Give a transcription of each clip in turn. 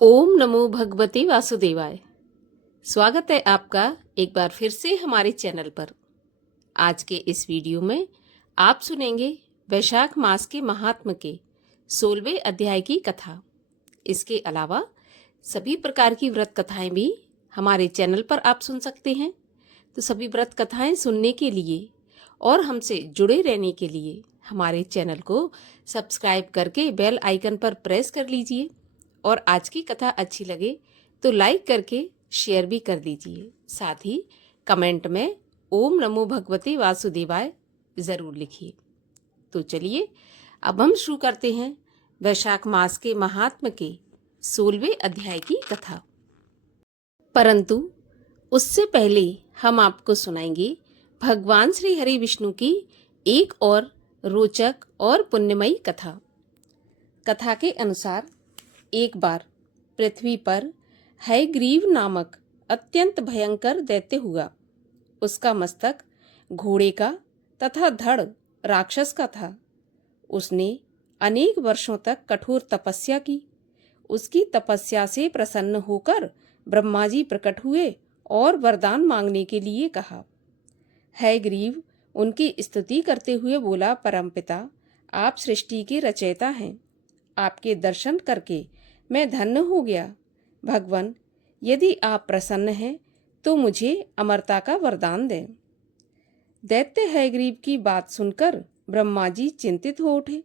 ओम नमो भगवते वासुदेवाय। स्वागत है आपका एक बार फिर से हमारे चैनल पर। आज के इस वीडियो में आप सुनेंगे वैशाख मास के महात्म के 16वें अध्याय की कथा। इसके अलावा सभी प्रकार की व्रत कथाएं भी हमारे चैनल पर आप सुन सकते हैं। तो सभी व्रत कथाएं सुनने के लिए और हमसे जुड़े रहने के लिए हमारे चैनल को सब्सक्राइब करके बेल आइकन पर प्रेस कर लीजिए और आज की कथा अच्छी लगे तो लाइक करके शेयर भी कर दीजिए। साथ ही कमेंट में ओम नमो भगवते वासुदेवाय ज़रूर लिखिए। तो चलिए अब हम शुरू करते हैं वैशाख मास के महात्म के 16वें अध्याय की कथा। परंतु उससे पहले हम आपको सुनाएंगे भगवान श्री हरि विष्णु की एक और रोचक और पुण्यमयी कथा। कथा के अनुसार एक बार पृथ्वी पर हयग्रीव नामक अत्यंत भयंकर दैत्य हुआ। उसका मस्तक घोड़े का तथा धड़ राक्षस का था। उसने अनेक वर्षों तक कठोर तपस्या की। उसकी तपस्या से प्रसन्न होकर ब्रह्मा जी प्रकट हुए और वरदान मांगने के लिए कहा। हयग्रीव उनकी स्तुति करते हुए बोला, परमपिता, आप सृष्टि के रचयिता हैं। आपके दर्शन करके मैं धन्य हो गया। भगवान, यदि आप प्रसन्न हैं तो मुझे अमरता का वरदान दें। दैत्य हयग्रीव की बात सुनकर ब्रह्मा जी चिंतित हो उठे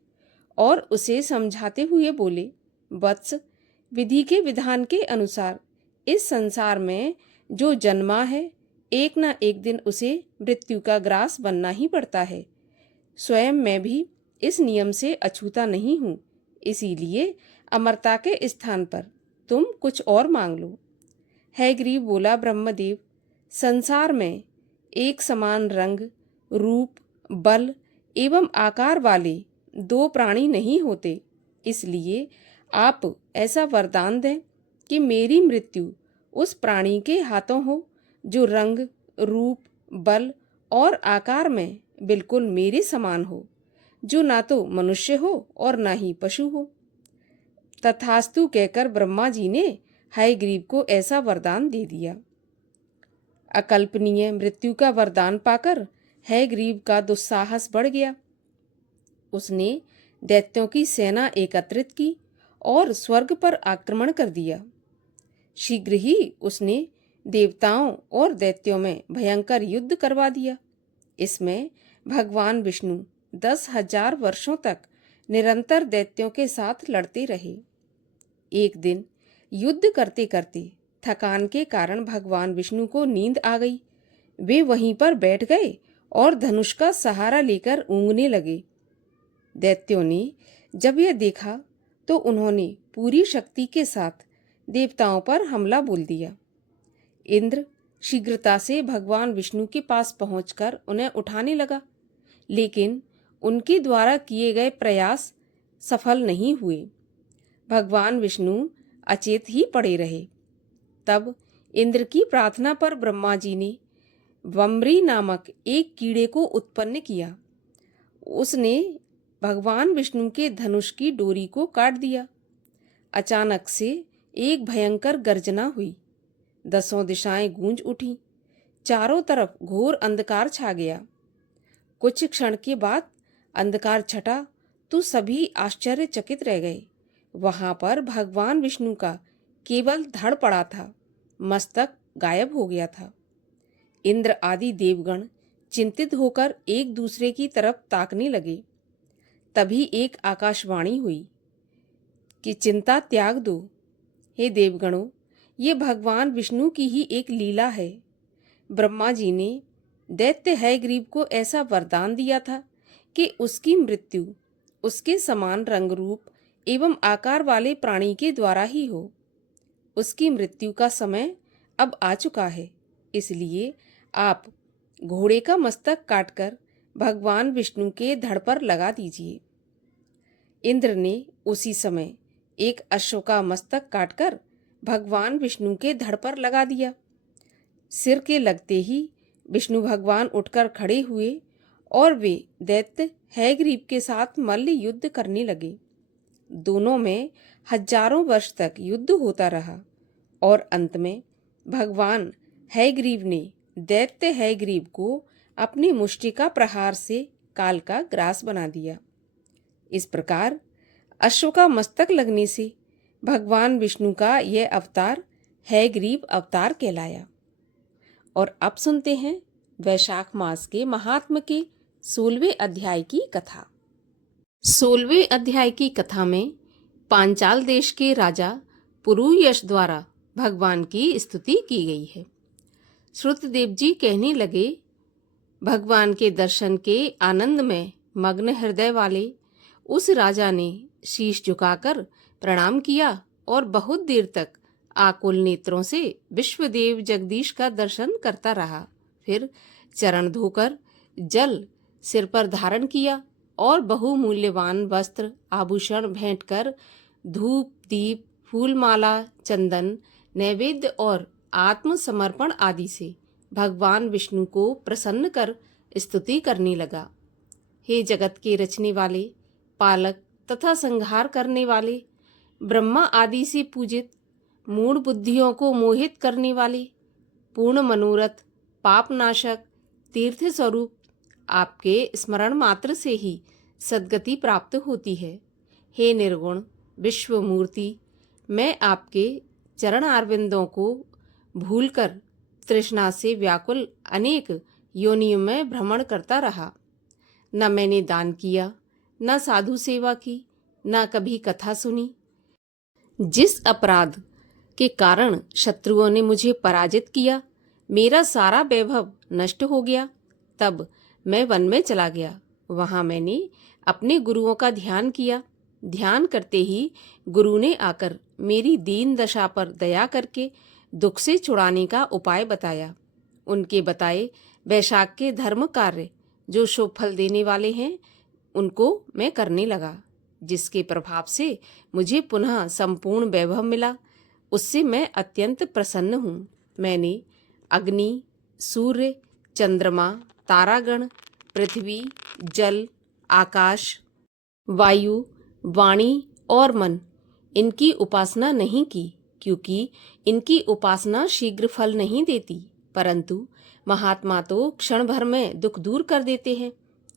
और उसे समझाते हुए बोले, वत्स, विधि के विधान के अनुसार इस संसार में जो जन्मा है एक न एक दिन उसे मृत्यु का ग्रास बनना ही पड़ता है। स्वयं मैं भी इस नियम से अछूता नहीं हूँ, इसीलिए अमरता के स्थान पर तुम कुछ और मांग लो। हयग्रीव बोला, ब्रह्मदेव, संसार में एक समान रंग, रूप, बल एवं आकार वाले दो प्राणी नहीं होते। इसलिए आप ऐसा वरदान दें कि मेरी मृत्यु उस प्राणी के हाथों हो जो रंग, रूप, बल और आकार में बिल्कुल मेरे समान हो, जो ना तो मनुष्य हो और ना ही पशु हो। तथास्तु कहकर ब्रह्मा जी ने हयग्रीव को ऐसा वरदान दे दिया। अकल्पनीय मृत्यु का वरदान पाकर हयग्रीव का दुस्साहस बढ़ गया। उसने दैत्यों की सेना एकत्रित की और स्वर्ग पर आक्रमण कर दिया। शीघ्र ही उसने देवताओं और दैत्यों में भयंकर युद्ध करवा दिया। इसमें भगवान विष्णु 10,000 वर्षों तक निरंतर दैत्यों के साथ लड़ते रहे। एक दिन युद्ध करते करते थकान के कारण भगवान विष्णु को नींद आ गई। वे वहीं पर बैठ गए और धनुष का सहारा लेकर ऊँघने लगे। दैत्यों ने जब यह देखा तो उन्होंने पूरी शक्ति के साथ देवताओं पर हमला बोल दिया। इंद्र शीघ्रता से भगवान विष्णु के पास पहुंचकर उन्हें उठाने लगा, लेकिन उनके द्वारा किए गए प्रयास सफल नहीं हुए। भगवान विष्णु अचेत ही पड़े रहे। तब इंद्र की प्रार्थना पर ब्रह्मा जी ने वम्री नामक एक कीड़े को उत्पन्न किया। उसने भगवान विष्णु के धनुष की डोरी को काट दिया। अचानक से एक भयंकर गर्जना हुई। 10 दिशाएं गूंज उठी। चारों तरफ घोर अंधकार छा गया। कुछ क्षण के बाद अंधकार छटा तो सभी आश्चर्यचकित रह गए। वहां पर भगवान विष्णु का केवल धड़ पड़ा था, मस्तक गायब हो गया था। इंद्र आदि देवगण चिंतित होकर एक दूसरे की तरफ ताकने लगे। तभी एक आकाशवाणी हुई कि चिंता त्याग दो। हे देवगणों, ये भगवान विष्णु की ही एक लीला है। ब्रह्मा जी ने दैत्य हयग्रीव को ऐसा वरदान दिया था कि उसकी मृत्यु उसके समान रंग, रूप एवं आकार वाले प्राणी के द्वारा ही हो। उसकी मृत्यु का समय अब आ चुका है, इसलिए आप घोड़े का मस्तक काटकर भगवान विष्णु के धड़ पर लगा दीजिए। इंद्र ने उसी समय एक अश्व का मस्तक काटकर भगवान विष्णु के धड़ पर लगा दिया। सिर के लगते ही विष्णु भगवान उठकर खड़े हुए और वे दैत्य हयग्रीव के साथ मल्ल युद्ध करने लगे। दोनों में हजारों वर्ष तक युद्ध होता रहा और अंत में भगवान हयग्रीव ने दैत्य हयग्रीव को अपनी मुष्टि का प्रहार से काल का ग्रास बना दिया। इस प्रकार अश्व का मस्तक लगने से भगवान विष्णु का यह अवतार हयग्रीव अवतार कहलाया। और अब सुनते हैं वैशाख मास के महात्म के 16वें अध्याय की कथा। 16वें अध्याय की कथा में पांचाल देश के राजा पुरुयश द्वारा भगवान की स्तुति की गई है। श्रुतदेव जी कहने लगे, भगवान के दर्शन के आनंद में मग्न हृदय वाले उस राजा ने शीश झुकाकर प्रणाम किया और बहुत देर तक आकुल नेत्रों से विश्वदेव जगदीश का दर्शन करता रहा। फिर चरण धोकर जल सिर पर धारण किया और बहुमूल्यवान वस्त्र आभूषण भेंट कर धूप दीप फूलमाला चंदन नैवेद्य और आत्मसमर्पण आदि से भगवान विष्णु को प्रसन्न कर स्तुति करने लगा। हे जगत के रचने वाले, पालक तथा संहार करने वाले, ब्रह्मा आदि से पूजित, मूढ़ बुद्धियों को मोहित करने वाले, पूर्ण मनोरथ, पाप नाशक, तीर्थ स्वरूप, आपके स्मरण मात्र से ही सद्गति प्राप्त होती है। हे निर्गुण विश्व मूर्ति, मैं आपके चरण आरविंदों को भूलकर तृष्णा से व्याकुल अनेक योनियों में भ्रमण करता रहा। न मैंने दान किया, न साधु सेवा की, न कभी कथा सुनी। जिस अपराध के कारण शत्रुओं ने मुझे पराजित किया, मेरा सारा वैभव नष्ट हो गया। तब मैं वन में चला गया। वहां मैंने अपने गुरुओं का ध्यान किया। ध्यान करते ही गुरु ने आकर मेरी दीन दशा पर दया करके दुख से छुड़ाने का उपाय बताया। उनके बताए वैशाख के धर्म कार्य जो शुभ फल देने वाले हैं, उनको मैं करने लगा, जिसके प्रभाव से मुझे पुनः संपूर्ण वैभव मिला। उससे मैं अत्यंत प्रसन्न हूँ। मैंने अग्नि, सूर्य, चंद्रमा, तारागण, पृथ्वी, जल, आकाश, वायु, वाणी और मन, इनकी उपासना नहीं की, क्योंकि इनकी उपासना शीघ्र फल नहीं देती, परंतु महात्मा तो क्षण भर में दुख दूर कर देते हैं।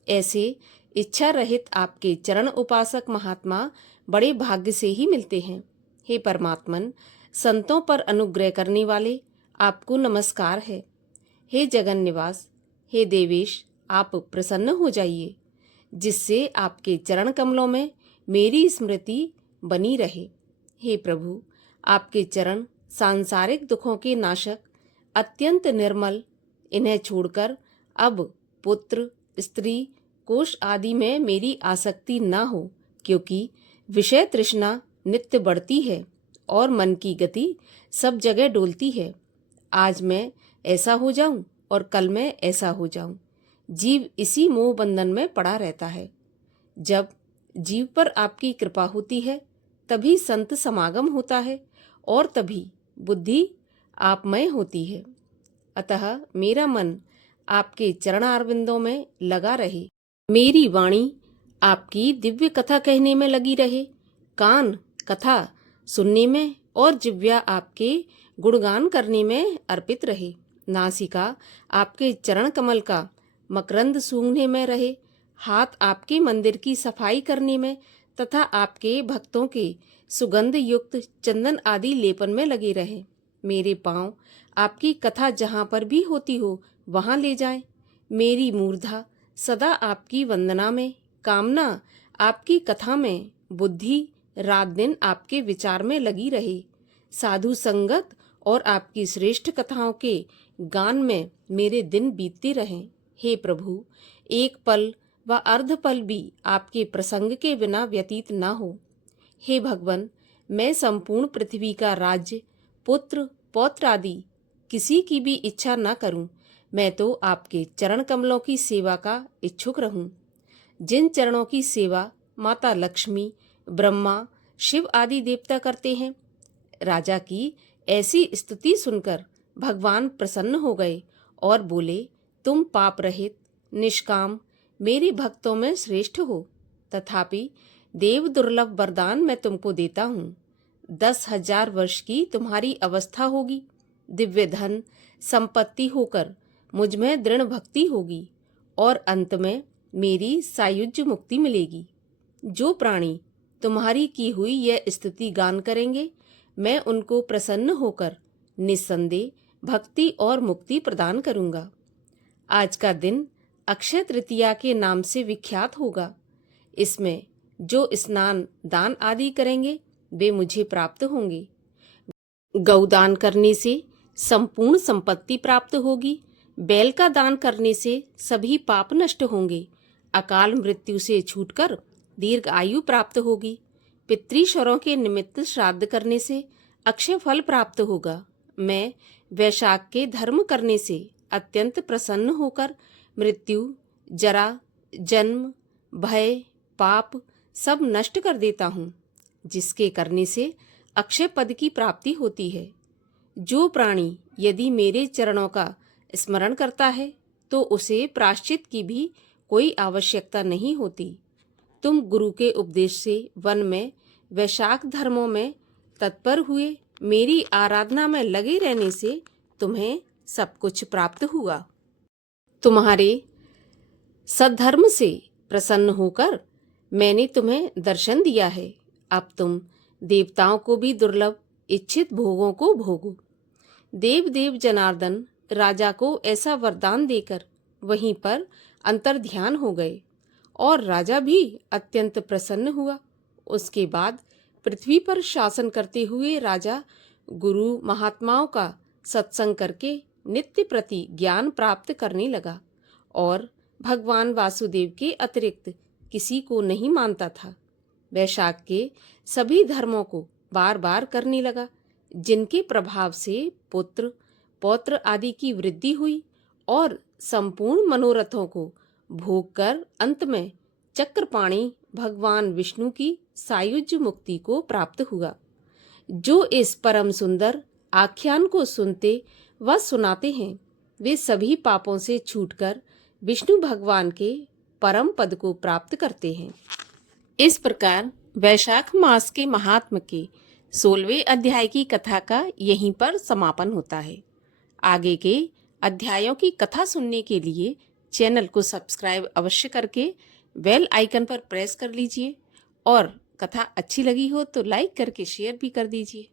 ऐसे इच्छा रहित आपके चरण उपासक महात्मा बड़े भाग्य से ही मिलते हैं। हे परमात्मन, संतों पर अनुग्रह करने वाले, आपको नमस्कार है। हे जगन निवास, हे देवेश, आप प्रसन्न हो जाइए, जिससे आपके चरण कमलों में मेरी स्मृति बनी रहे। हे प्रभु, आपके चरण सांसारिक दुखों के नाशक, अत्यंत निर्मल, इन्हें छोड़कर अब पुत्र, स्त्री, कोष आदि में मेरी आसक्ति न हो, क्योंकि विषय तृष्णा नित्य बढ़ती है और मन की गति सब जगह डोलती है। आज मैं ऐसा हो जाऊं और कल मैं ऐसा हो जाऊं। जीव इसी मोह बंधन में पड़ा रहता है। जब जीव पर आपकी कृपा होती है, तभी संत समागम होता है और तभी बुद्धि आपमय होती है। अतः मेरा मन आपके चरणारविंदों में लगा रहे, मेरी वाणी आपकी दिव्य कथा कहने में लगी रहे, कान कथा सुनने में और जिह्वा आपके गुणगान करने में अर्पित रहे, नासिका आपके चरण कमल का मकरंद सूंघने में रहे, हाथ आपके मंदिर की सफाई करने में तथा आपके भक्तों के सुगंध युक्त चंदन आदि लेपन में लगे रहे। मेरे पांव आपकी कथा जहाँ पर भी होती हो वहाँ ले जाएं। मेरी मूर्धा सदा आपकी वंदना में, कामना आपकी कथा में, बुद्धि रात दिन आपके विचार में लगी रहे। साधु संगत और आपकी श्रेष्ठ कथाओं के गान में मेरे दिन बीतते रहें। हे प्रभु, एक पल व अर्ध पल भी आपके प्रसंग के बिना व्यतीत न हो। हे भगवान, मैं संपूर्ण पृथ्वी का राज्य, पुत्र पौत्र आदि किसी की भी इच्छा न करूं, मैं तो आपके चरण कमलों की सेवा का इच्छुक रहूं। जिन चरणों की सेवा माता लक्ष्मी, ब्रह्मा, शिव आदि देवता करते हैं, राजा की ऐसी स्तुति सुनकर भगवान प्रसन्न हो गए और बोले, तुम पाप रहित, निष्काम, मेरे भक्तों में श्रेष्ठ हो। तथापि देव दुर्लभ वरदान मैं तुमको देता हूँ। 10,000 वर्ष की तुम्हारी अवस्था होगी। दिव्य धन संपत्ति होकर मुझ में दृढ़ भक्ति होगी और अंत में मेरी सायुज्य मुक्ति मिलेगी। जो प्राणी तुम्हारी की हुई यह स्तुति गान करेंगे, मैं उनको प्रसन्न होकर निस्संदेह भक्ति और मुक्ति प्रदान करूंगा। आज का दिन अक्षय तृतीया के नाम से विख्यात होगा। इसमें जो स्नान दान आदि करेंगे वे मुझे प्राप्त होंगे। गौदान करने से संपूर्ण संपत्ति प्राप्त होगी। बैल का दान करने से सभी पाप नष्ट होंगे। अकाल मृत्यु से छूटकर दीर्घ आयु प्राप्त होगी। पितृश्वरों के निमित्त श्राद्ध करने से अक्षय फल प्राप्त होगा। मैं वैशाख के धर्म करने से अत्यंत प्रसन्न होकर मृत्यु, जरा, जन्म, भय, पाप सब नष्ट कर देता हूँ, जिसके करने से अक्षय पद की प्राप्ति होती है। जो प्राणी यदि मेरे चरणों का स्मरण करता है तो उसे प्रायश्चित की भी कोई आवश्यकता नहीं होती। तुम गुरु के उपदेश से वन में वैशाख धर्मों में तत्पर हुए मेरी आराधना में लगे रहने से तुम्हें सब कुछ प्राप्त हुआ। तुम्हारे सद्धर्म से प्रसन्न होकर मैंने तुम्हें दर्शन दिया है। अब तुम देवताओं को भी दुर्लभ इच्छित भोगों को भोगो। देव देव जनार्दन राजा को ऐसा वरदान देकर वहीं पर अंतर्ध्यान हो गए और राजा भी अत्यंत प्रसन्न हुआ। उसके बाद पृथ्वी पर शासन करते हुए राजा गुरु महात्माओं का सत्संग करके नित्य प्रति ज्ञान प्राप्त करने लगा और भगवान वासुदेव के अतिरिक्त किसी को नहीं मानता था। वैशाख के सभी धर्मों को बार बार करने लगा, जिनके प्रभाव से पुत्र पौत्र आदि की वृद्धि हुई और संपूर्ण मनोरथों को भोग कर अंत में चक्रपाणी भगवान विष्णु की सायुज्य मुक्ति को प्राप्त हुआ। जो इस परम सुंदर आख्यान को सुनते व सुनाते हैं वे सभी पापों से छूटकर विष्णु भगवान के परम पद को प्राप्त करते हैं। इस प्रकार वैशाख मास के महात्म के 16वें अध्याय की कथा का यहीं पर समापन होता है। आगे के अध्यायों की कथा सुनने के लिए चैनल को सब्सक्राइब अवश्य करके बेल आइकन पर प्रेस कर लीजिए और कथा अच्छी लगी हो तो लाइक करके शेयर भी कर दीजिए।